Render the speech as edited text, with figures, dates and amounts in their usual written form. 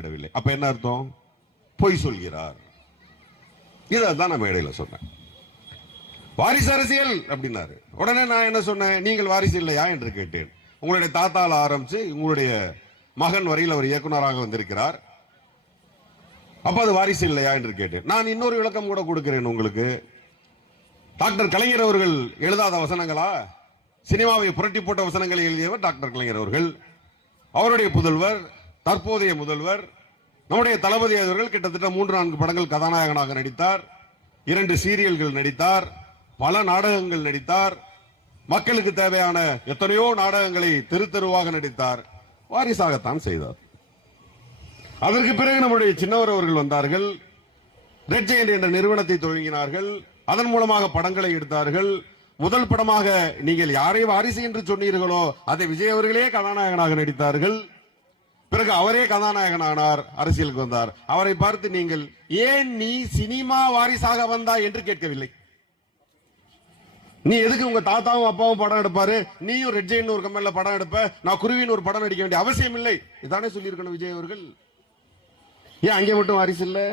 தேடவில்லை. அப்ப என்ன அர்த்தம்? பொய் சொல்கிறார். இதான் நான் மேடையில் சொன்னேன். வாரிசு அரசியல் அப்படின்னாரு. உடனே நான் என்ன சொன்னேன்? நீங்கள் வாரிசு இல்லையா என்று கேட்டேன். உங்களுடைய தாத்தால ஆரம்பிச்சு உங்களுடைய மகன் வரையில் அவர் இயக்குநராக வந்திருக்கிறார். அப்ப அது வாரிசு இல்லையா என்று கேட்டேன். நான் இன்னொரு விளக்கம் கூட கொடுக்கிறேன் உங்களுக்கு. டாக்டர் கலைஞர் அவர்கள் எழுதாத வசனங்களா? சினிமாவை புரட்டி போட்ட வசனங்களை எழுதியவர் டாக்டர் கலைஞர் அவர்கள். அவருடைய புதல்வர், தற்போதைய முதல்வர் நம்முடைய தளபதி அவர்கள் கிட்டத்தட்ட 3-4 படங்கள் கதாநாயகனாக நடித்தார். 2 சீரியல்கள் நடித்தார். பல நாடகங்கள் நடித்தார். மக்களுக்கு தேவையான எத்தனையோ நாடகங்களை தெரு தெருவாக நடித்தார். வாரிசாகத்தான் செய்தார். அதற்கு பிறகு நம்முடைய சின்னவர் அவர்கள் வந்தார்கள். ரெட் ஜெயண்ட் என்ற நிறுவனத்தை துவங்கினார்கள். அதன் மூலமாக படங்களை எடுத்தார்கள். முதல் படமாக நீங்கள் யாரை வாரிசு என்று சொன்னீர்களோ அதை விஜய் அவர்களே கதாநாயகனாக நடித்தார்கள். பிறகு அவரே கதாநாயகனானார், அரசியலுக்கு வந்தார். அவரை பார்த்து நீங்கள் ஏன் நீ சினிமா வாரிசாக வந்தா என்று கேட்கவில்லை. நீ எதுக்கு உங்க தாத்தாவும் அப்பாவும் படம் எடுப்பாரு, நீயும் ரெட் ஜெயின் ஒரு கம்பெனில படம் எடுப்ப, நான் குருவின் ஒரு படம் நடிக்க வேண்டிய அவசியம் இல்லை, இதானே சொல்லியிருக்கணும் விஜய் அவர்கள். ஏன் அங்கே மட்டும் வாரிசு இல்லை?